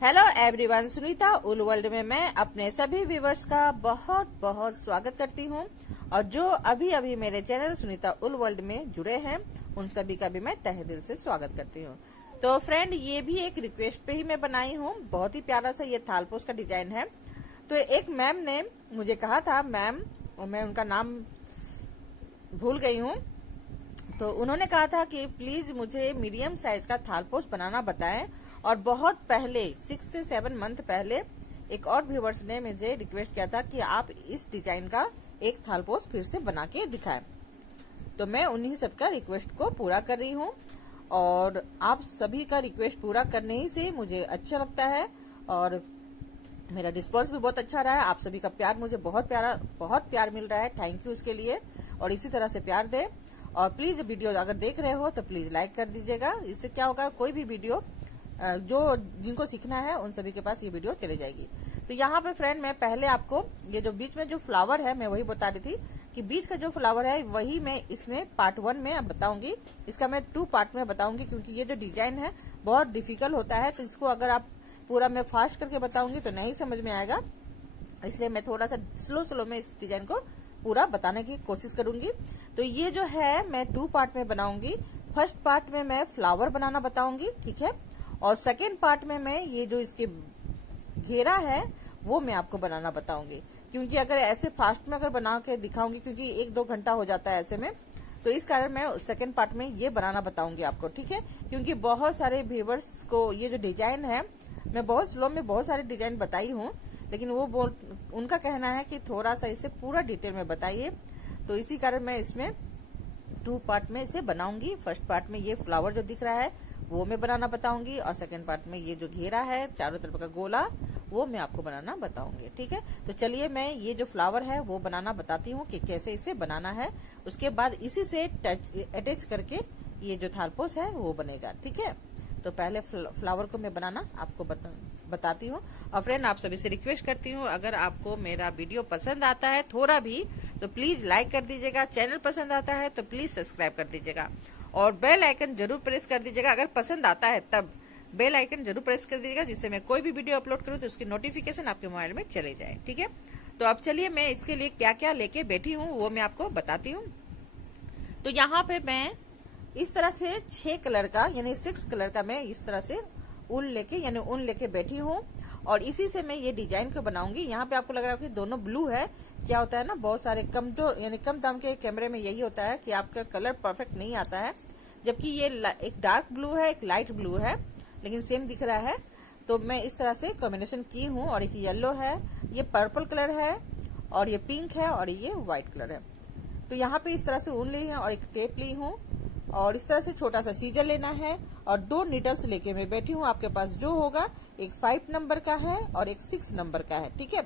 Hello everyone, Sunita उल world में मैं अपने सभी व्यूवर्स का बहुत बहुत स्वागत करती हूं। और जो अभी अभी मेरे चैनल सुनीता उल वर्ल्ड में जुड़े हैं उन सभी का भी मैं तहे दिल से स्वागत करती हूं। तो फ्रेंड, ये भी एक रिक्वेस्ट पे ही मैं बनाई हूं। बहुत ही प्यारा सा ये थालपोस का डिजाइन है। तो एक मैम ने मुझे कहा था, मैम, और मैं उनका नाम भूल गई हूँ, तो उन्होंने कहा था कि प्लीज मुझे मीडियम साइज का थालपोस बनाना बताएं। और बहुत पहले 6 से 7 मंथ पहले एक और व्यूवर्स ने मुझे रिक्वेस्ट किया था कि आप इस डिजाइन का एक थालपोस फिर से बना के दिखाएं। तो मैं उन्हीं सबका रिक्वेस्ट को पूरा कर रही हूँ। और आप सभी का रिक्वेस्ट पूरा करने ही से मुझे अच्छा लगता है और मेरा रिस्पॉन्स भी बहुत अच्छा रहा है। आप सभी का प्यार मुझे बहुत प्यार मिल रहा है। थैंक यू उसके लिए, और इसी तरह से प्यार दें। और प्लीज वीडियो अगर देख रहे हो तो प्लीज लाइक कर दीजिएगा। इससे क्या होगा, कोई भी वीडियो जिनको सीखना है उन सभी के पास ये वीडियो चली जाएगी। तो यहाँ पे फ्रेंड, मैं पहले आपको ये जो बीच में जो फ्लावर है मैं वही बता रही थी कि बीच का जो फ्लावर है वही मैं इसमें पार्ट 1 में अब बताऊंगी। इसका मैं 2 पार्ट में बताऊंगी क्योंकि ये जो डिजाइन है बहुत डिफिकल्ट होता है। तो इसको अगर आप पूरा मैं फास्ट करके बताऊंगी तो नहीं समझ में आएगा, इसलिए मैं थोड़ा सा स्लो में इस डिजाइन को पूरा बताने की कोशिश करूंगी। तो ये जो है मैं 2 पार्ट में बनाऊंगी। फर्स्ट पार्ट में मैं फ्लावर बनाना बताऊंगी, ठीक है, और सेकेंड पार्ट में मैं ये जो इसके घेरा है वो मैं आपको बनाना बताऊंगी। क्योंकि अगर ऐसे फास्ट में अगर बना के दिखाऊंगी, क्योंकि 1-2 घंटा हो जाता है ऐसे में, तो इस कारण मैं सेकेंड पार्ट में ये बनाना बताऊंगी आपको, ठीक है। क्योंकि बहुत सारे व्यूवर्स को ये जो डिजाइन है, मैं बहुत स्लो में बहुत सारे डिजाइन बताई हूँ, लेकिन वो उनका कहना है कि थोड़ा सा इसे पूरा डिटेल में बताइए। तो इसी कारण मैं इसमें 2 पार्ट में इसे बनाऊंगी। फर्स्ट पार्ट में ये फ्लावर जो दिख रहा है वो मैं बनाना बताऊंगी, और सेकंड पार्ट में ये जो घेरा है चारों तरफ का गोला वो मैं आपको बनाना बताऊंगी, ठीक है। तो चलिए मैं ये जो फ्लावर है वो बनाना बताती हूँ कि कैसे इसे बनाना है। उसके बाद इसी से अटैच करके ये जो थालपोस है वो बनेगा, ठीक है। तो पहले फ्लावर को मैं बनाना आपको बताती हूँ। और फ्रेंड, आप सभी से रिक्वेस्ट करती हूँ, अगर आपको मेरा वीडियो पसंद आता है थोड़ा भी तो प्लीज लाइक कर दीजिएगा। चैनल पसंद आता है तो प्लीज सब्सक्राइब कर दीजिएगा, और बेल आइकन जरूर प्रेस कर दीजिएगा। अगर पसंद आता है तब बेल आइकन जरूर प्रेस कर दीजिएगा, जिससे मैं कोई भी वीडियो अपलोड करूँ तो उसकी नोटिफिकेशन आपके मोबाइल में चले जाए, ठीक है। तो अब चलिए मैं इसके लिए क्या क्या लेके बैठी हूँ वो मैं आपको बताती हूँ। तो यहाँ पे मैं इस तरह से 6 कलर का यानी 6 कलर का मैं इस तरह से ऊन लेके बैठी हूँ, और इसी से मैं ये डिजाइन को बनाऊंगी। यहाँ पे आपको लग रहा है कि दोनों ब्लू है। क्या होता है ना, बहुत सारे कम दाम के कैमरे में यही होता है कि आपका कलर परफेक्ट नहीं आता है, जबकि ये एक डार्क ब्लू है, एक लाइट ब्लू है, लेकिन सेम दिख रहा है। तो मैं इस तरह से कॉम्बिनेशन की हूँ, और एक येलो है, ये पर्पल कलर है, और ये पिंक है, और ये व्हाइट कलर है। तो यहाँ पे इस तरह से ऊन ली है, और एक टेप ली हूँ, और इस तरह से छोटा सा सीजर लेना है, और 2 नीडल्स लेके मैं बैठी हूँ। आपके पास जो होगा, एक 5 नंबर का है और एक 6 नंबर का है, ठीक है।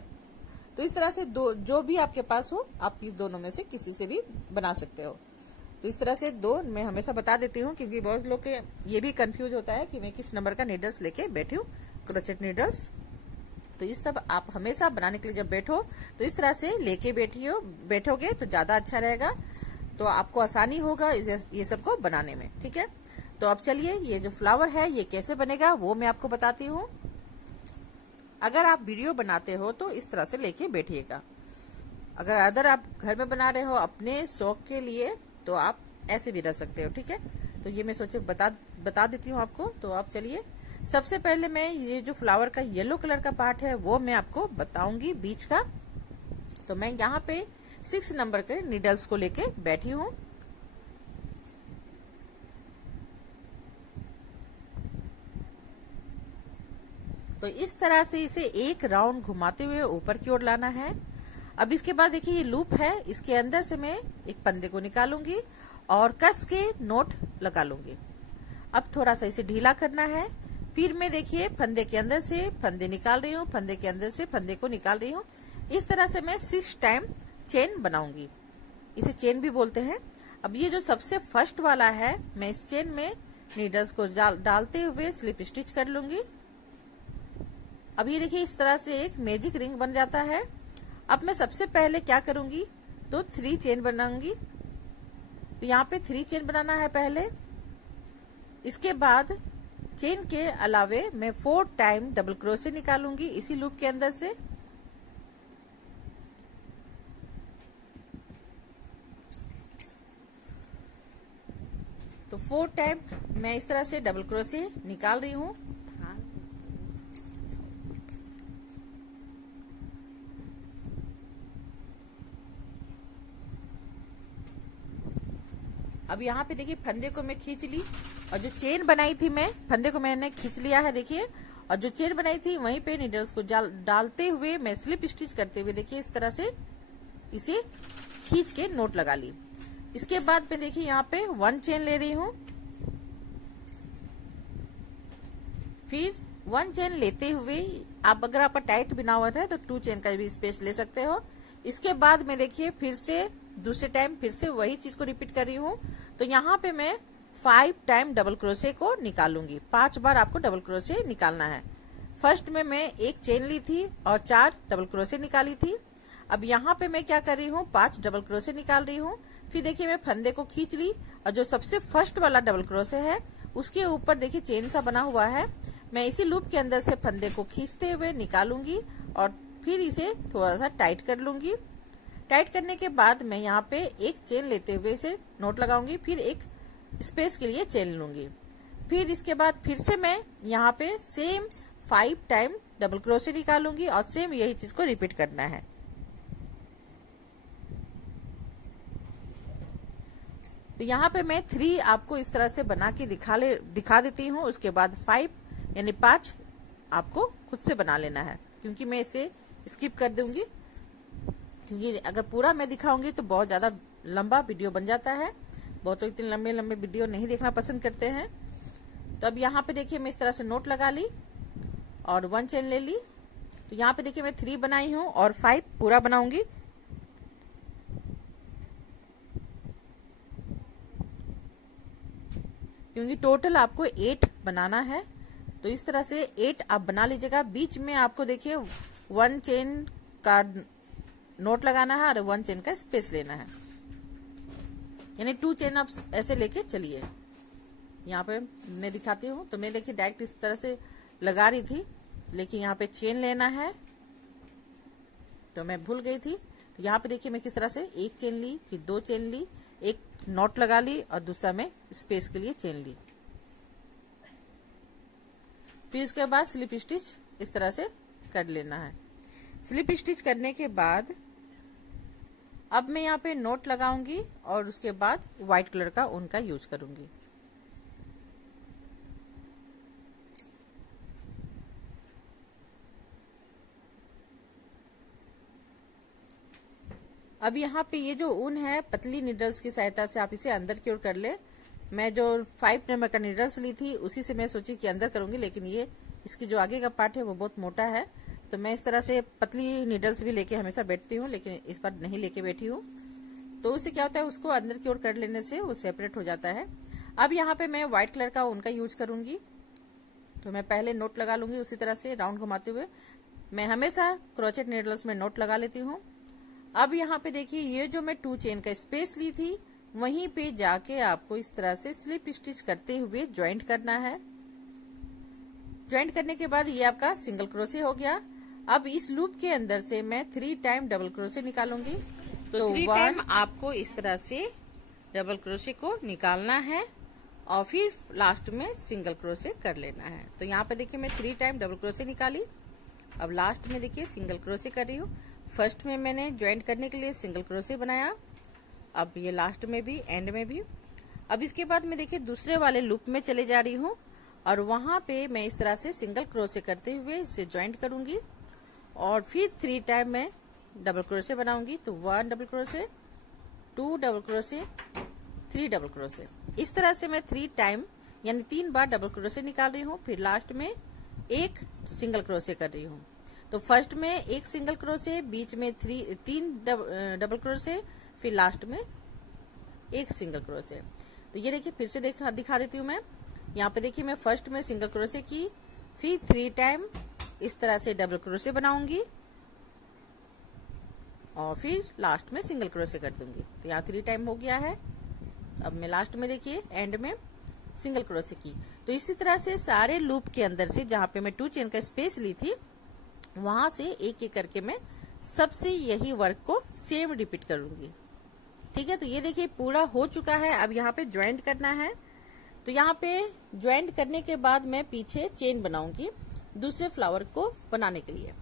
तो इस तरह से जो भी आपके पास हो, आप इस दोनों में से किसी से भी बना सकते हो। तो इस तरह से 2 मैं हमेशा बता देती हूँ, क्योंकि बहुत लोग के ये भी कंफ्यूज होता है कि मैं किस नंबर का नीडल्स लेके बैठी हूँ, क्रोचेट नीडल्स। तो इस सब आप हमेशा बनाने के लिए जब बैठो तो इस तरह से लेके बैठोगे तो ज्यादा अच्छा रहेगा, तो आपको आसानी होगा ये सबको बनाने में, ठीक है। तो अब चलिए ये जो फ्लावर है ये कैसे बनेगा वो मैं आपको बताती हूँ। अगर आप वीडियो बनाते हो तो इस तरह से लेके बैठिएगा। अगर आप घर में बना रहे हो अपने शौक के लिए तो आप ऐसे भी रह सकते हो, ठीक है। तो ये मैं सोचे बता देती हूँ आपको। तो आप चलिए, सबसे पहले मैं ये जो फ्लावर का येलो कलर का पार्ट है वो मैं आपको बताऊंगी बीच का। तो मैं यहाँ पे 6 नंबर के नीडल्स को लेके बैठी हूँ। तो इस तरह से इसे एक राउंड घुमाते हुए ऊपर की ओर लाना है। अब इसके बाद देखिए ये लूप है, इसके अंदर से मैं एक फंदे को निकालूंगी और कस के नोट लगा लूंगी। अब थोड़ा सा इसे ढीला करना है, फिर मैं देखिए फंदे के अंदर से फंदे निकाल रही हूँ, फंदे के अंदर से फंदे को निकाल रही हूँ। इस तरह से मैं 6 टाइम चेन बनाऊंगी, इसे चेन भी बोलते हैं। अब ये जो सबसे फर्स्ट वाला है, मैं इस चेन में नीडल्स को डालते हुए स्लिप स्टिच कर लूंगी। अब ये देखिए इस तरह से एक मैजिक रिंग बन जाता है। अब मैं सबसे पहले क्या करूंगी, तो 3 चेन बनाऊंगी। तो यहाँ पे 3 चेन बनाना है पहले। इसके बाद चेन के अलावे मैं 4 टाइम डबल क्रोशे निकालूंगी इसी लूप के अंदर से। तो 4 टाइम मैं इस तरह से डबल क्रोशे निकाल रही हूँ। अब यहाँ पे देखिए फंदे को मैं खींच ली और जो चेन बनाई थी मैं फंदे को मैंने खींच लिया है देखिए, और जो चेन बनाई थी वहीं पे नीडल्स को डालते हुए मैं स्लिप स्टिच करते हुए देखिए इस तरह से इसे खींच के नोट लगा ली। इसके बाद मैं देखिए यहाँ पे 1 चेन ले रही हूँ, फिर 1 चेन लेते हुए आप अगर आपका टाइट बिना हुआ है तो 2 चेन का भी स्पेस ले सकते हो। इसके बाद मैं देखिए फिर से दूसरे टाइम फिर से वही चीज को रिपीट कर रही हूँ। तो यहाँ पे मैं 5 टाइम डबल क्रोशे को निकालूंगी। 5 बार आपको डबल क्रोशे निकालना है। फर्स्ट में मैं 1 चेन ली थी और 4 डबल क्रोशे निकाली थी। अब यहाँ पे मैं क्या कर रही हूँ, 5 डबल क्रोशे निकाल रही हूँ। फिर देखिए मैं फंदे को खींच ली और जो सबसे फर्स्ट वाला डबल क्रोशे है उसके ऊपर देखिए चेन सा बना हुआ है, मैं इसी लूप के अंदर से फंदे को खींचते हुए निकालूंगी और फिर इसे थोड़ा सा टाइट कर लूंगी। टाइट करने के बाद मैं यहाँ पे 1 चेन लेते हुए इसे नोट लगाऊंगी, फिर एक स्पेस के लिए चेन लूंगी। फिर इसके बाद फिर से मैं यहाँ पे सेम 5 टाइम डबल क्रोशे निकालूंगी और सेम यही चीज को रिपीट करना है। तो यहाँ पे मैं 3 आपको इस तरह से बना के दिखा देती हूँ। उसके बाद 5 यानी 5 आपको खुद से बना लेना है, क्योंकि मैं इसे स्किप कर दूंगी, क्योंकि अगर पूरा मैं दिखाऊंगी तो बहुत ज्यादा लंबा वीडियो बन जाता है। बहुत तो इतने लंबे लंबे वीडियो नहीं देखना पसंद करते हैं। तो अब यहाँ पे देखिए मैं इस तरह से नोट लगा ली और 1 चेन ले ली। तो यहाँ पे देखिए मैं 3 बनाई हूँ और 5 पूरा बनाऊंगी। क्योंकि टोटल आपको 8 बनाना है, तो इस तरह से 8 आप बना लीजिएगा। बीच में आपको देखिए 1 चेन का नोट लगाना है और 1 चेन का स्पेस लेना है, यानी 2 चेन आप ऐसे लेके चलिए। यहाँ पे मैं दिखाती हूँ। तो मैं देखिए डायरेक्ट इस तरह से लगा रही थी, लेकिन यहाँ पे चेन लेना है तो मैं भूल गई थी। तो यहाँ पे देखिए मैं किस तरह से 1 चेन ली, फिर 2 चेन ली, एक नॉट लगा ली और दूसरा में स्पेस के लिए चेन ली। फिर उसके बाद स्लिप स्टिच इस तरह से कर लेना है। स्लिप स्टिच करने के बाद अब मैं यहाँ पे नोट लगाऊंगी और उसके बाद व्हाइट कलर का ऊन का यूज करूंगी। अब यहाँ पे ये जो ऊन है पतली नीडल्स की सहायता से आप इसे अंदर की ओर कर ले। मैं जो 5 नंबर का नीडल्स ली थी उसी से मैं सोची कि अंदर करूंगी, लेकिन ये इसकी जो आगे का पार्ट है वो बहुत मोटा है, तो मैं इस तरह से पतली नीडल्स भी लेके हमेशा बैठती हूँ, लेकिन इस बार नहीं लेके बैठी हूँ। तो उससे क्या होता है, उसको अंदर की ओर कर लेने से वो सेपरेट हो जाता है। अब यहाँ पे मैं व्हाइट कलर का ऊन का यूज करूंगी। तो मैं पहले नोट लगा लूंगी उसी तरह से राउंड घुमाते हुए। मैं हमेशा क्रोचेट नीडल्स में नोट लगा लेती हूँ। अब यहाँ पे देखिए ये जो मैं 2 चेन का स्पेस ली थी वहीं पे जाके आपको इस तरह से स्लिप स्टिच करते हुए ज्वाइंट करना है। ज्वाइंट करने के बाद ये आपका सिंगल क्रोशे हो गया। अब इस लूप के अंदर से मैं 3 टाइम डबल क्रोशे निकालूंगी। तो 3 टाइम आपको इस तरह से डबल क्रोशे को निकालना है और फिर लास्ट में सिंगल क्रोशे कर लेना है। तो यहाँ पे देखिए मैं 3 टाइम डबल क्रोशे निकाली। अब लास्ट में देखिए सिंगल क्रोशे कर रही हूँ। फर्स्ट में मैंने ज्वाइंट करने के लिए सिंगल क्रोशे बनाया, अब ये लास्ट में भी एंड में भी। अब इसके बाद मैं देखिए दूसरे वाले लूप में चले जा रही हूँ और वहां पे मैं इस तरह से सिंगल क्रोशे करते हुए इसे ज्वाइंट करूंगी और फिर 3 टाइम मैं डबल क्रोशे बनाऊंगी। तो 1 double crochet, 2 double crochet, 3 double crochet. इस तरह से मैं 3 टाइम यानी 3 बार डबल क्रोशे निकाल रही हूँ। फिर लास्ट में एक सिंगल क्रोशे कर रही हूँ। तो फर्स्ट में एक सिंगल क्रोशे, बीच में 3 डबल क्रोशे, फिर लास्ट में एक सिंगल क्रोशे। तो ये देखिए फिर से दिखा देती हूँ मैं। यहाँ पे देखिए मैं फर्स्ट में सिंगल क्रोशे की, फिर 3 टाइम इस तरह से डबल क्रोशे बनाऊंगी और फिर लास्ट में सिंगल क्रोशे कर दूंगी। तो यहाँ 3 टाइम हो गया है। अब मैं लास्ट में देखिए एंड में सिंगल क्रोशे की। तो इसी तरह से सारे लूप के अंदर से जहां पे मैं 2 चेन का स्पेस ली थी वहां से एक एक करके मैं सबसे यही वर्क को सेम रिपीट करूंगी। ठीक है, तो ये देखिए पूरा हो चुका है। अब यहाँ पे ज्वाइंट करना है। तो यहाँ पे ज्वाइंट करने के बाद मैं पीछे चेन बनाऊंगी दूसरे फ्लावर को बनाने के लिए।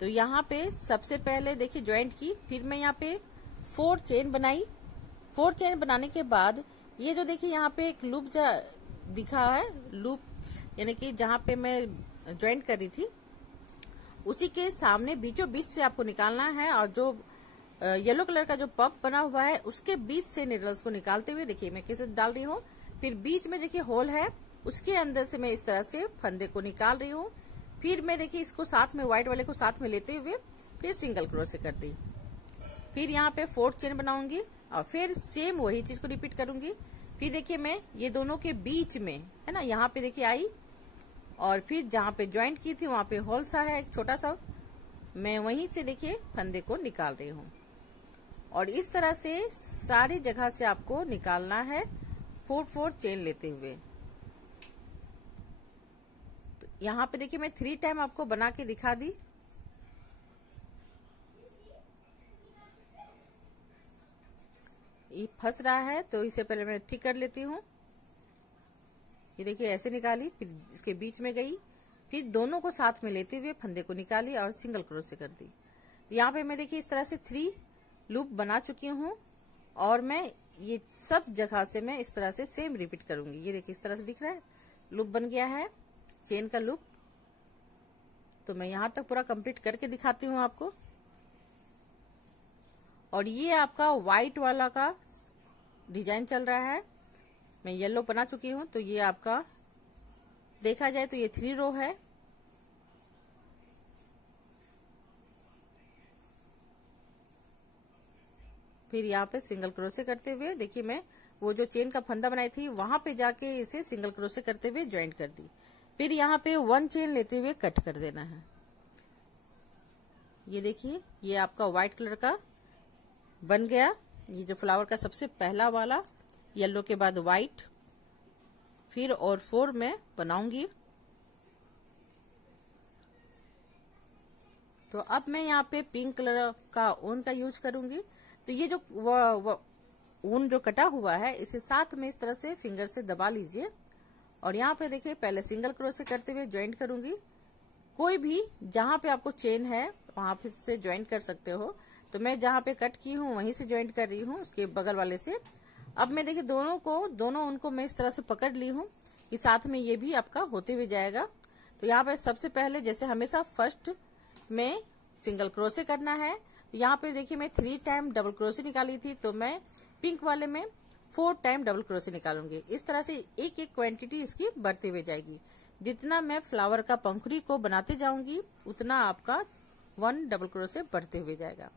तो यहाँ पे सबसे पहले देखिए ज्वाइंट की, फिर मैं यहाँ पे 4 चेन बनाई। 4 चेन बनाने के बाद ये जो देखिए यहाँ पे एक लूप दिखा है, लूप यानी कि जहाँ पे मैं ज्वाइंट कर रही थी उसी के सामने बीचों बीच से आपको निकालना है, और जो येलो कलर का जो पफ बना हुआ है उसके बीच से निडल्स को निकालते हुए देखिए मैं कैसे डाल रही हूँ। फिर बीच में देखिए होल है, उसके अंदर से मैं इस तरह से फंदे को निकाल रही हूँ। फिर मैं देखिए इसको साथ में व्हाइट वाले को साथ में लेते हुए फिर सिंगल क्रोशे कर दी। फिर यहाँ पे 4 चेन बनाऊंगी और फिर सेम वही चीज को रिपीट करूंगी। फिर देखिए मैं ये दोनों के बीच में है ना, यहाँ पे देखिए आई, और फिर जहाँ पे ज्वाइंट की थी वहां पे होल सा है एक छोटा सा, मैं वहीं से देखिए फंदे को निकाल रही हूँ। और इस तरह से सारी जगह से आपको निकालना है 4 चेन लेते हुए। तो यहाँ पे देखिए मैं 3 टाइम आपको बना के दिखा दी। ये फंस रहा है तो इसे पहले मैं ठीक कर लेती हूँ। ये देखिए ऐसे निकाली, फिर इसके बीच में गई, फिर दोनों को साथ में लेते हुए फंदे को निकाली और सिंगल क्रोशे कर दी। तो यहाँ पे मैं देखिए इस तरह से 3 लूप बना चुकी हूँ, और मैं ये सब जगह से मैं इस तरह से सेम रिपीट करूंगी। ये देखिए इस तरह से दिख रहा है, लूप बन गया है, चेन का लूप। तो मैं यहाँ तक पूरा कंप्लीट करके दिखाती हूँ आपको। और ये आपका व्हाइट वाला का डिजाइन चल रहा है, मैं येलो बना चुकी हूँ। तो ये आपका देखा जाए तो ये 3 रो है। फिर यहाँ पे सिंगल क्रोशे करते हुए देखिए मैं वो जो चेन का फंदा बनाई थी वहां पे जाके इसे सिंगल क्रोशे करते हुए ज्वाइंट कर दी। फिर यहाँ पे 1 चेन लेते हुए कट कर देना है। ये देखिए ये आपका व्हाइट कलर का बन गया। ये जो फ्लावर का सबसे पहला वाला येलो के बाद व्हाइट, फिर और 4 मैं बनाऊंगी। तो अब मैं यहाँ पे पिंक कलर का ऊन का यूज करूंगी। तो ये जो ऊन जो कटा हुआ है इसे साथ में इस तरह से फिंगर से दबा लीजिए, और यहाँ पे देखिए पहले सिंगल क्रोशे करते हुए ज्वाइंट करूंगी। कोई भी जहां पे आपको चेन है वहां पे से ज्वाइंट कर सकते हो। तो मैं जहां पे कट की हूँ वहीं से ज्वाइंट कर रही हूँ, उसके बगल वाले से। अब मैं देखिए दोनों उनको मैं इस तरह से पकड़ ली हूँ कि साथ में ये भी आपका होते हुए जाएगा। तो यहाँ पे सबसे पहले जैसे हमेशा फर्स्ट में सिंगल क्रोशे करना है। यहाँ पे देखिए मैं 3 टाइम डबल क्रोशे निकाली थी, तो मैं पिंक वाले में 4 टाइम डबल क्रोशे निकालूंगी। इस तरह से एक एक क्वांटिटी इसकी बढ़ती हुई जाएगी। जितना मैं फ्लावर का पंखुड़ी को बनाते जाऊंगी उतना आपका 1 डबल क्रोशे बढ़ते हुए जाएगा।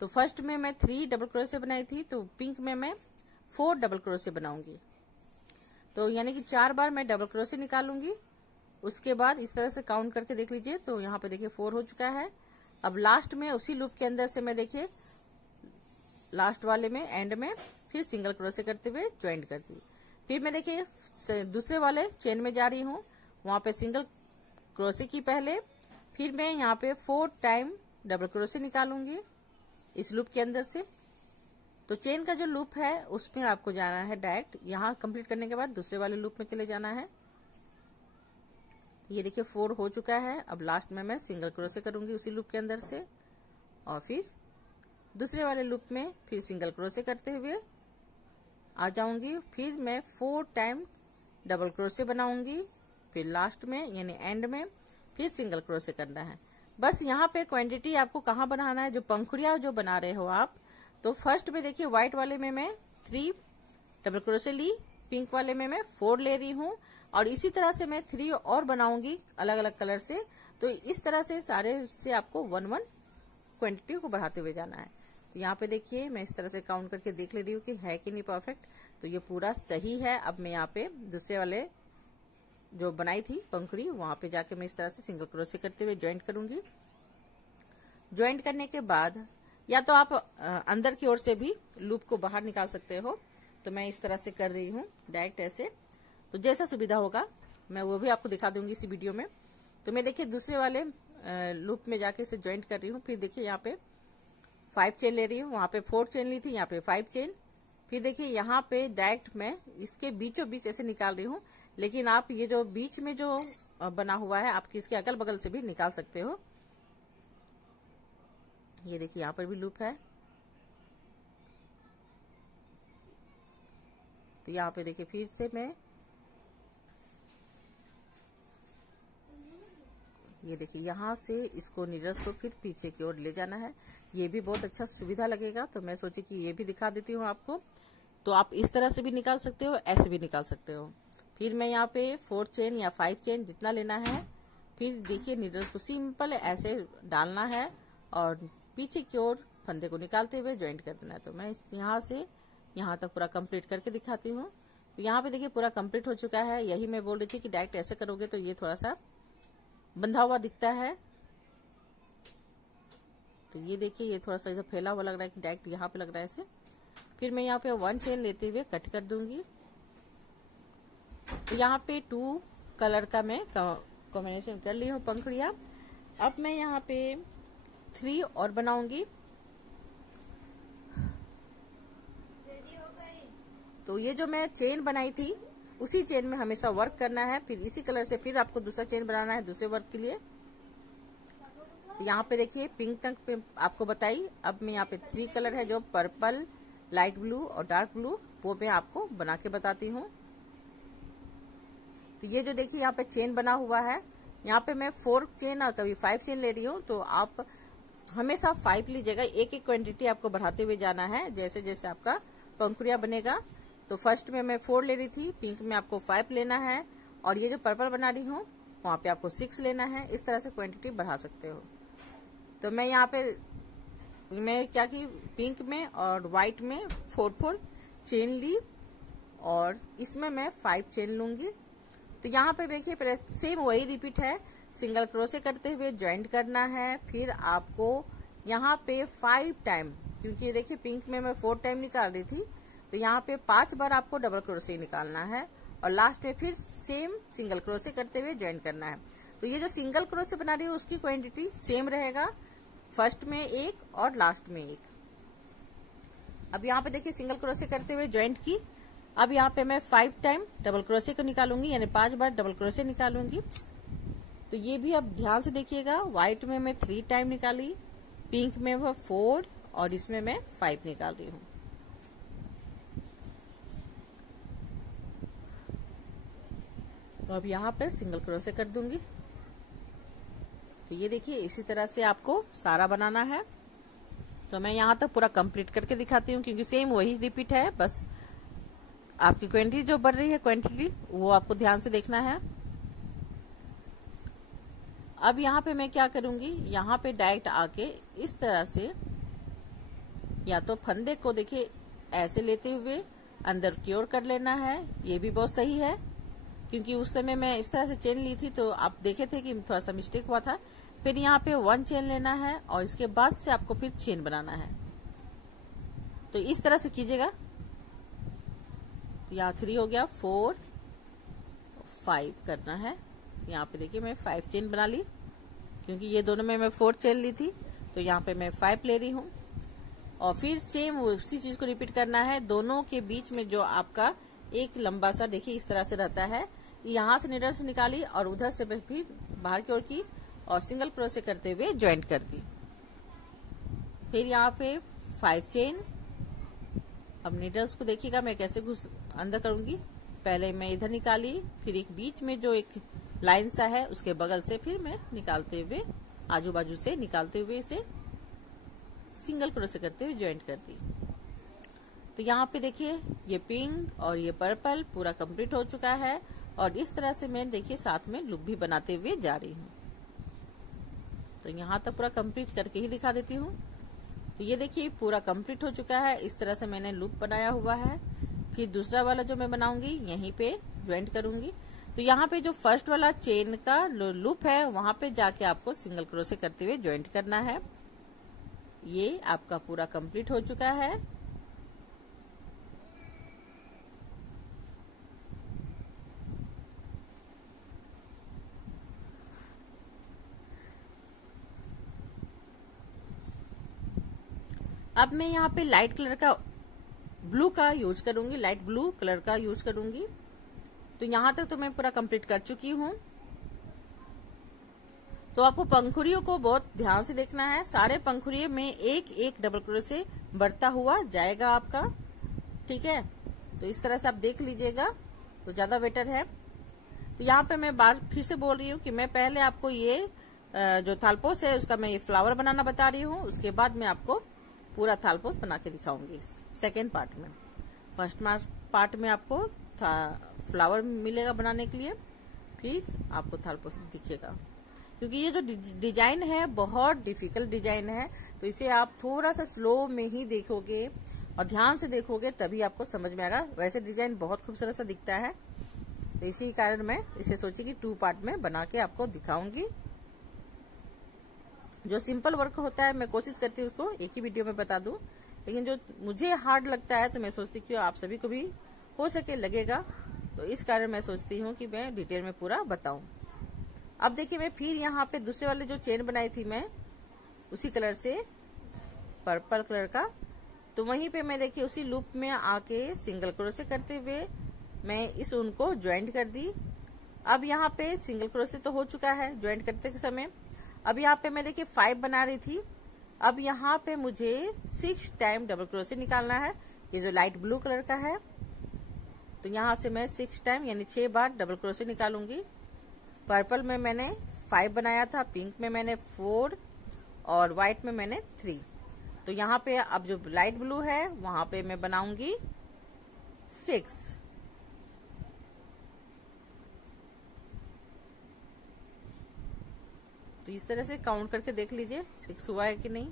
तो फर्स्ट में मैं 3 डबल क्रोशे बनाई थी, तो पिंक में मैं 4 डबल क्रोशे बनाऊंगी। तो यानी कि 4 बार मैं डबल क्रोशे निकालूंगी। उसके बाद इस तरह से काउंट करके देख लीजिए। तो यहाँ पे देखिए 4 हो चुका है। अब लास्ट में उसी लूप के अंदर से मैं देखिए लास्ट वाले में एंड में फिर सिंगल क्रोशे करते हुए ज्वाइंट कर दी। फिर मैं देखिए दूसरे वाले चेन में जा रही हूँ, वहां पे सिंगल क्रोशे की पहले, फिर मैं यहाँ पे 4 टाइम डबल क्रोशे निकालूंगी इस लूप के अंदर से। तो चेन का जो लूप है उसमें आपको जाना है डायरेक्ट, यहाँ कंप्लीट करने के बाद दूसरे वाले लूप में चले जाना है। ये देखिए 4 हो चुका है। अब लास्ट में मैं सिंगल क्रोशे करूंगी उसी लूप के अंदर से, और फिर दूसरे वाले लूप में फिर सिंगल क्रोशे करते हुए आ जाऊंगी। फिर मैं 4 टाइम डबल क्रोशे बनाऊंगी, फिर लास्ट में यानी एंड में फिर सिंगल क्रोशे करना है। बस यहाँ पे क्वांटिटी आपको कहाँ बनाना है, जो पंखुड़िया जो बना रहे हो आप, तो फर्स्ट में देखिए व्हाइट वाले में मैं 3 डबल क्रोशे ली, पिंक वाले में मैं 4 ले रही हूँ, और इसी तरह से मैं 3 और बनाऊंगी अलग अलग कलर से। तो इस तरह से सारे से आपको 1 क्वांटिटी को बढ़ाते हुए जाना है। तो यहाँ पे देखिए मैं इस तरह से काउंट करके देख ले रही हूँ कि है कि नहीं परफेक्ट। तो ये पूरा सही है। अब मैं यहाँ पे दूसरे वाले जो बनाई थी पंखुड़ी वहां पे जाके मैं इस तरह से सिंगल क्रोशे करते हुए ज्वाइंट करूंगी। ज्वाइंट करने के बाद या तो आप अंदर की ओर से भी लूप को बाहर निकाल सकते हो। तो मैं इस तरह से कर रही हूँ डायरेक्ट ऐसे। तो जैसा सुविधा होगा मैं वो भी आपको दिखा दूंगी इसी वीडियो में। तो मैं देखिए दूसरे वाले लूप में जाके इसे ज्वाइंट कर रही हूँ। फिर देखिए यहाँ पे 5 चेन ले रही हूँ, वहां पे 4 चेन ली थी, यहाँ पे 5 चेन। फिर देखिए यहाँ पे डायरेक्ट मैं इसके बीचों बीच ऐसे निकाल रही हूँ, लेकिन आप ये जो बीच में जो बना हुआ है आप इसके अगल बगल से भी निकाल सकते हो। ये देखिए यहाँ पर भी लूप है। तो यहाँ पे देखिए फिर से मैं ये देखिए यहाँ से इसको नीडल्स को फिर पीछे की ओर ले जाना है। ये भी बहुत अच्छा सुविधा लगेगा, तो मैं सोची कि ये भी दिखा देती हूँ आपको। तो आप इस तरह से भी निकाल सकते हो, ऐसे भी निकाल सकते हो। फिर मैं यहाँ पे 4 चेन या 5 चेन जितना लेना है, फिर देखिए नीडल्स को सिंपल ऐसे डालना है और पीछे की ओर फंदे को निकालते हुए ज्वाइंट कर देना है। तो मैं यहाँ से यहाँ तक पूरा कंप्लीट करके दिखाती हूँ। तो यहाँ पे देखिए पूरा कंप्लीट हो चुका है। यही मैं बोल रही थी कि डायरेक्ट ऐसे करोगे तो ये थोड़ा सा बंधा हुआ दिखता है। तो ये देखिए ये थोड़ा सा इधर फैला हुआ लग रहा है कि डायरेक्ट यहाँ पे लग रहा है ऐसे। फिर मैं यहाँ पे 1 चेन लेते हुए कट कर दूंगी। तो यहाँ पे 2 कलर का मैं कॉम्बिनेशन कर ली हूँ पंखुड़िया। अब मैं यहाँ पे 3 और बनाऊंगी। तो ये जो मैं चेन बनाई थी उसी चेन में हमेशा वर्क करना है। फिर इसी कलर से फिर आपको दूसरा चेन बनाना है दूसरे वर्क के लिए। यहाँ पे देखिए पिंक तक पे आपको बताई। अब मैं यहाँ पे 3 कलर है जो पर्पल, लाइट ब्लू और डार्क ब्लू, वो मैं आपको बना के बताती हूँ। तो ये जो देखिए यहाँ पे चेन बना हुआ है, यहाँ पे मैं 4 चेन और कभी 5 चेन ले रही हूँ। तो आप हमेशा 5 लीजिएगा, एक एक क्वांटिटी आपको बढ़ाते हुए जाना है जैसे जैसे आपका पंखुड़िया बनेगा। तो फर्स्ट में मैं 4 ले रही थी, पिंक में आपको 5 लेना है, और ये जो पर्पल बना रही हूँ वहाँ पे आपको 6 लेना है। इस तरह से क्वांटिटी बढ़ा सकते हो। तो मैं यहाँ पे मैं क्या की पिंक में और व्हाइट में 4 चेन ली और इसमें मैं 5 चेन लूंगी। तो यहाँ पे देखिए सेम वही रिपीट है, सिंगल क्रोशे करते हुए ज्वाइंट करना है। फिर आपको यहाँ पे 5 टाइम, क्योंकि देखिए पिंक में मैं 4 टाइम निकाल रही थी, तो यहाँ पे 5 बार आपको डबल क्रोशे निकालना है और लास्ट में फिर सेम सिंगल क्रोशे करते हुए ज्वाइन करना है। तो ये जो सिंगल क्रोशे बना रही है उसकी क्वांटिटी सेम रहेगा, फर्स्ट में 1 और लास्ट में 1। अब यहाँ पे देखिए सिंगल क्रोशे करते हुए ज्वाइंट की। अब यहाँ पे मैं 5 टाइम डबल क्रोशे को निकालूंगी, यानी 5 बार डबल क्रोशे निकालूंगी। तो ये भी अब ध्यान से देखिएगा। व्हाइट में मैं 3 टाइम निकाली, पिंक में वह 4 और इसमें मैं 5 निकाल रही हूँ। तो अब यहाँ पे सिंगल क्रोशे कर दूंगी। तो ये देखिए इसी तरह से आपको सारा बनाना है। तो मैं यहाँ तक पूरा कंप्लीट करके दिखाती हूँ, क्योंकि सेम वही रिपीट है, बस आपकी क्वांटिटी जो बढ़ रही है क्वांटिटी वो आपको ध्यान से देखना है। अब यहाँ पे मैं क्या करूंगी, यहाँ पे डायरेक्ट आके इस तरह से या तो फंदे को देखिए ऐसे लेते हुए अंदर की ओर कर लेना है। ये भी बहुत सही है, क्योंकि उस समय मैं इस तरह से चेन ली थी तो आप देखे थे कि थोड़ा सा मिस्टेक हुआ था। फिर यहाँ पे 1 चेन लेना है और इसके बाद से आपको फिर चेन बनाना है। तो इस तरह से कीजिएगा। तो यहाँ 3 हो गया, 4 5 करना है। यहाँ पे देखिए मैं 5 चेन बना ली, क्योंकि ये दोनों में मैं 4 चेन ली थी, तो यहाँ पे मैं 5 ले रही हूँ। और फिर सेम उसी चीज को रिपीट करना है। दोनों के बीच में जो आपका एक लंबा सा देखिए इस तरह से रहता है, यहाँ से नीडल से निकाली और उधर से फिर बाहर की ओर की और सिंगल क्रोशे करते हुए ज्वाइंट कर दी। फिर यहाँ पे 5 चेन। अब नीडल्स को देखिएगा मैं कैसे घुस अंदर करूंगी। पहले मैं इधर निकाली, फिर एक बीच में जो एक लाइन सा है उसके बगल से फिर मैं निकालते हुए आजू बाजू से निकालते हुए इसे सिंगल क्रोशे करते हुए ज्वाइंट कर दी। तो यहाँ पे देखिए ये पिंक और ये पर्पल पूरा कंप्लीट हो चुका है, और इस तरह से मैं देखिए साथ में लूप भी बनाते हुए जा रही हूँ। तो यहाँ तक पूरा कंप्लीट करके ही दिखा देती हूँ। तो ये देखिए पूरा कंप्लीट हो चुका है। इस तरह से मैंने लूप बनाया हुआ है। फिर दूसरा वाला जो मैं बनाऊंगी यहीं पे ज्वाइंट करूंगी। तो यहाँ पे जो फर्स्ट वाला चेन का लूप है वहां पे जाके आपको सिंगल क्रोशे करते हुए ज्वाइंट करना है। ये आपका पूरा कंप्लीट हो चुका है। अब मैं यहाँ पे लाइट कलर का ब्लू का यूज करूंगी, लाइट ब्लू कलर का यूज करूंगी। तो यहाँ तक तो मैं पूरा कंप्लीट कर चुकी हूँ। तो आपको पंखुड़ियों को बहुत ध्यान से देखना है। सारे पंखुड़ियों में एक एक डबल क्रोशे बढ़ता हुआ जाएगा आपका, ठीक है। तो इस तरह से आप देख लीजिएगा तो ज्यादा बेटर है। तो यहाँ पे मैं बार फिर से बोल रही हूँ कि मैं पहले आपको ये जो थालपोस है उसका मैं ये फ्लावर बनाना बता रही हूँ, उसके बाद मैं आपको पूरा थालपोस बना के दिखाऊंगी सेकेंड पार्ट में। फर्स्ट पार्ट में आपको फ्लावर मिलेगा बनाने के लिए, फिर आपको थालपोस दिखेगा। क्योंकि ये जो डिजाइन है बहुत डिफिकल्ट डिजाइन है, तो इसे आप थोड़ा सा स्लो में ही देखोगे और ध्यान से देखोगे तभी आपको समझ में आएगा। वैसे डिजाइन बहुत खूबसूरत सा दिखता है, तो इसी कारण मैं इसे सोची कि 2 पार्ट में बना के आपको दिखाऊंगी। जो सिंपल वर्क होता है मैं कोशिश करती हूँ उसको एक ही वीडियो में बता दूं, लेकिन जो मुझे हार्ड लगता है तो मैं सोचती कि आप सभी को भी हो सके लगेगा, तो इस कारण मैं सोचती हूँ कि मैं डिटेल में पूरा बताऊं। अब देखिए मैं फिर यहाँ पे दूसरे वाले जो चेन बनाई थी मैं उसी कलर से, पर्पल कलर का, तो वहीं पे मैं देखिए उसी लूप में आके सिंगल क्रोशे करते हुए मैं इस ऊन को ज्वाइंट कर दी। अब यहाँ पे सिंगल क्रोशे तो हो चुका है ज्वाइंट करते समय। अब यहाँ पे मैं देखिए 5 बना रही थी। अब यहाँ पे मुझे 6 टाइम डबल क्रोशे निकालना है। ये जो लाइट ब्लू कलर का है, तो यहाँ से मैं 6 टाइम यानी 6 बार डबल क्रोशे निकालूंगी। पर्पल में मैंने 5 बनाया था, पिंक में मैंने 4 और व्हाइट में मैंने 3। तो यहाँ पे अब जो लाइट ब्लू है वहां पे मैं बनाऊंगी 6। तो इस तरह से काउंट करके देख लीजिए 6 हुआ है कि नहीं।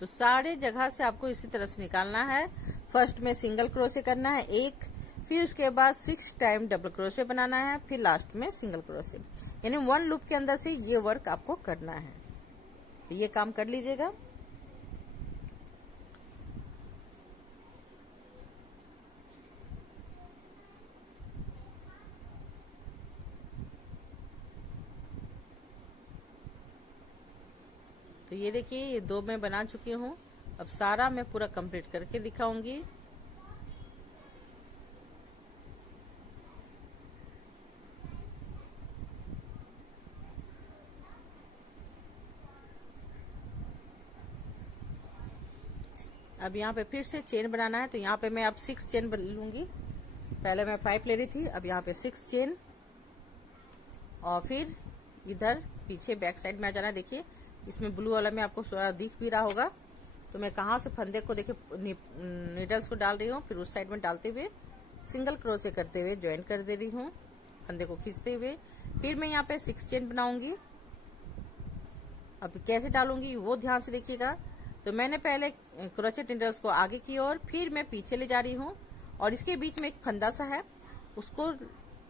तो सारे जगह से आपको इसी तरह से निकालना है। फर्स्ट में सिंगल क्रोशे करना है 1, फिर उसके बाद 6 टाइम डबल क्रोशे बनाना है, फिर लास्ट में सिंगल क्रोशे, यानी 1 लूप के अंदर से ये वर्क आपको करना है। तो ये काम कर लीजिएगा। तो ये देखिए ये 2 मैं बना चुकी हूँ। अब सारा मैं पूरा कंप्लीट करके दिखाऊंगी। अब यहाँ पे फिर से चेन बनाना है, तो यहाँ पे मैं अब 6 चेन बन लूंगी। पहले मैं 5 ले रही थी, अब यहाँ पे 6 चेन, और फिर इधर पीछे बैक साइड में आ जाना है। देखिए इसमें ब्लू वाला में आपको दिख भी रहा होगा। तो मैं कहाँ से फंदे को देखिए नीडल्स को डाल रही हूँ, फिर उस साइड में डालते हुए सिंगल क्रोशे करते हुए ज्वाइन कर दे रही हूँ, फंदे को खींचते हुए। फिर मैं यहाँ पे 6 चेन बनाऊंगी। अब कैसे डालूंगी वो ध्यान से देखिएगा। तो मैंने पहले क्रोचेट नीडल्स को आगे की ओर, फिर मैं पीछे ले जा रही हूँ, और इसके बीच में एक फंदा सा है उसको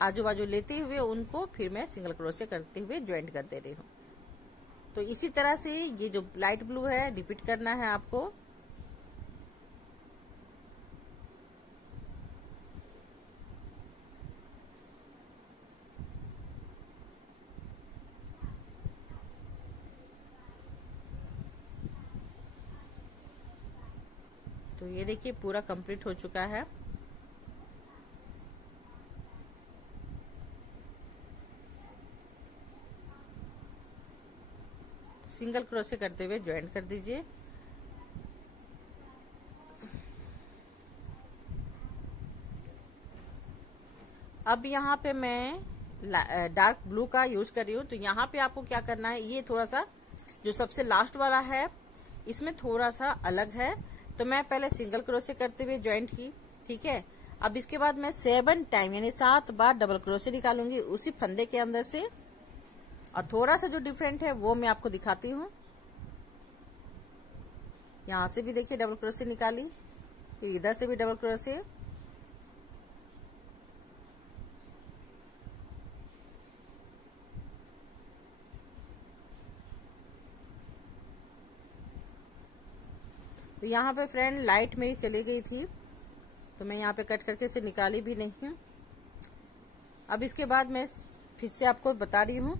आजू बाजू लेते हुए उनको फिर मैं सिंगल क्रोशे करते हुए ज्वाइंट कर दे रही हूँ। तो इसी तरह से ये जो लाइट ब्लू है रिपीट करना है आपको। तो ये देखिए पूरा कंप्लीट हो चुका है। सिंगल क्रोशे करते हुए ज्वाइंट कर दीजिए। अब यहाँ पे मैं डार्क ब्लू का यूज कर रही हूँ। तो यहाँ पे आपको क्या करना है, ये थोड़ा सा जो सबसे लास्ट वाला है इसमें थोड़ा सा अलग है। तो मैं पहले सिंगल क्रोशे करते हुए ज्वाइंट की, ठीक है। अब इसके बाद मैं 7 टाइम यानी 7 बार डबल क्रोशे निकालूंगी उसी फंदे के अंदर से, और थोड़ा सा जो डिफरेंट है वो मैं आपको दिखाती हूँ। यहाँ से भी देखिए डबल क्रोशे निकाली, फिर इधर से भी डबल क्रोशे, तो यहाँ पे फ्रेंड लाइट मेरी चली गई थी, तो मैं यहाँ पे कट करके इसे निकाली भी नहीं हूँ। अब इसके बाद मैं फिर से आपको बता रही हूँ।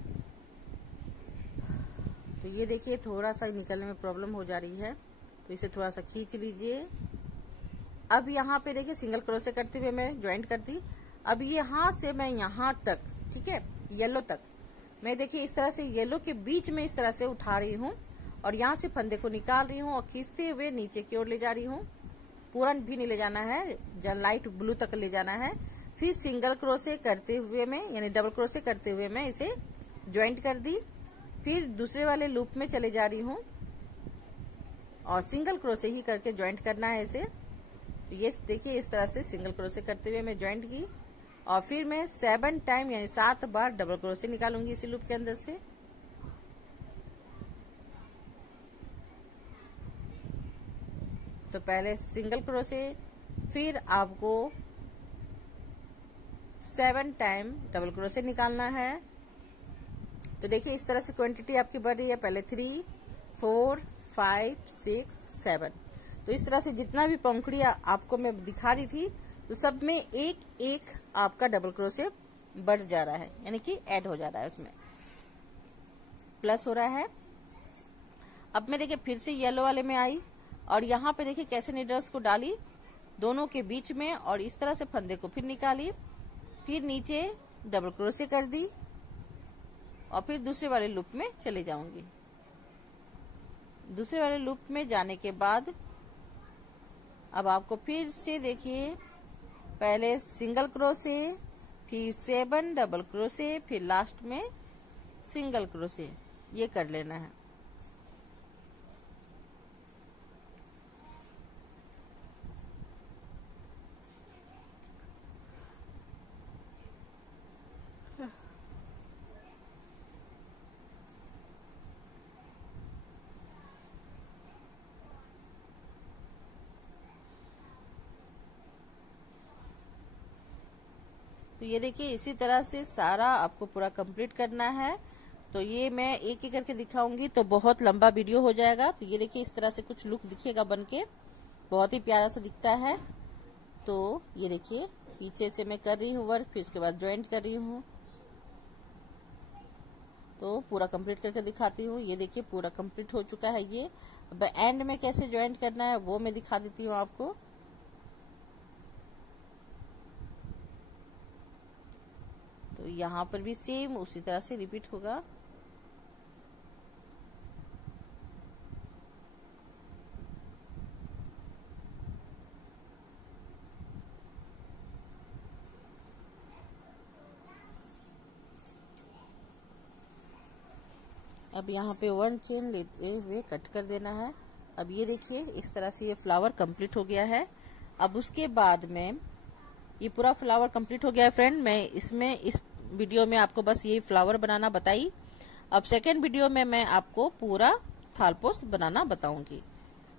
तो ये देखिए थोड़ा सा निकलने में प्रॉब्लम हो जा रही है, तो इसे थोड़ा सा खींच लीजिए। अब यहाँ पे देखिए सिंगल क्रोशे करते हुए मैं ज्वाइंट कर दी। अब यहाँ से मैं यहाँ तक, ठीक है, येलो तक मैं देखिए इस तरह से येलो के बीच में इस तरह से उठा रही हूँ और यहाँ से फंदे को निकाल रही हूँ और खींचते हुए नीचे की ओर ले जा रही हूँ। पूरा भी नहीं ले जाना है, जब लाइट ब्लू तक ले जाना है। फिर सिंगल क्रोशे करते हुए मैं, यानी डबल क्रोशे करते हुए मैं इसे ज्वाइंट कर दी। फिर दूसरे वाले लूप में चले जा रही हूँ और सिंगल क्रोशे ही करके ज्वाइंट करना है इसे। तो ये देखिए इस तरह से सिंगल क्रोशे करते हुए मैं ज्वाइंट की और फिर मैं 7 टाइम यानी 7 बार डबल क्रोशे निकालूंगी इसी लूप के अंदर से। तो पहले सिंगल क्रोशे, फिर आपको 7 टाइम डबल क्रोशे निकालना है। तो देखिए इस तरह से क्वांटिटी आपकी बढ़ रही है, पहले 3, 4, 5, 6, 7। तो इस तरह से जितना भी पंखुड़ी आपको मैं दिखा रही थी, तो सब में एक एक आपका डबल क्रोशे बढ़ जा रहा है, यानी कि ऐड हो जा रहा है, उसमें प्लस हो रहा है। अब मैं देखिए फिर से येलो वाले में आई और यहाँ पे देखिए कैसे नीडल्स को डाली दोनों के बीच में और इस तरह से फंदे को फिर निकाली, फिर नीचे डबल क्रोशे कर दी और फिर दूसरे वाले लूप में चले जाऊंगी। दूसरे वाले लूप में जाने के बाद अब आपको फिर से देखिए पहले सिंगल क्रोशे, फिर 7 डबल क्रोशे, फिर लास्ट में सिंगल क्रोशे, ये कर लेना है। तो ये देखिए इसी तरह से सारा आपको पूरा कंप्लीट करना है। तो ये मैं एक एक करके दिखाऊंगी तो बहुत लंबा वीडियो हो जाएगा। तो ये देखिए इस तरह से कुछ लुक दिखेगा बनके, बहुत ही प्यारा सा दिखता है। तो ये देखिए पीछे से मैं कर रही हूँ वर्क, फिर उसके बाद ज्वाइंट कर रही हूँ। तो पूरा कंप्लीट करके दिखाती हूँ। ये देखिए पूरा कंप्लीट हो चुका है ये। अब एंड में कैसे ज्वाइंट करना है वो मैं दिखा देती हूँ आपको। तो यहाँ पर भी सेम उसी तरह से रिपीट होगा। अब यहाँ पे 1 चेन लेते हुए कट कर देना है। अब ये देखिए इस तरह से ये फ्लावर कंप्लीट हो गया है। अब उसके बाद में ये पूरा फ्लावर कंप्लीट हो गया है फ्रेंड। मैं इसमें इस वीडियो में आपको बस ये फ्लावर बनाना बताई। अब सेकेंड वीडियो में मैं आपको पूरा थालपोस बनाना बताऊंगी,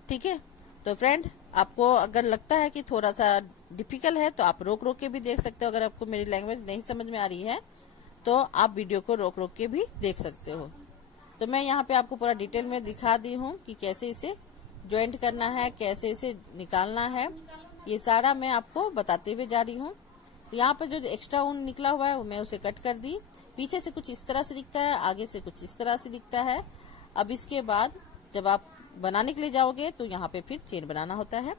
ठीक है। तो फ्रेंड आपको अगर लगता है कि थोड़ा सा डिफिकल्ट है तो आप रोक रोक के भी देख सकते हो। अगर आपको मेरी लैंग्वेज नहीं समझ में आ रही है तो आप वीडियो को रोक रोक के भी देख सकते हो। तो मैं यहाँ पे आपको पूरा डिटेल में दिखा दी हूँ कि कैसे इसे ज्वाइंट करना है, कैसे इसे निकालना है, ये सारा मैं आपको बताते हुए जा रही हूँ। यहाँ पे जो एक्स्ट्रा ऊन निकला हुआ है वो मैं उसे कट कर दी। पीछे से कुछ इस तरह से दिखता है, आगे से कुछ इस तरह से दिखता है। अब इसके बाद जब आप बनाने के लिए जाओगे तो यहाँ पे फिर चेन बनाना होता है।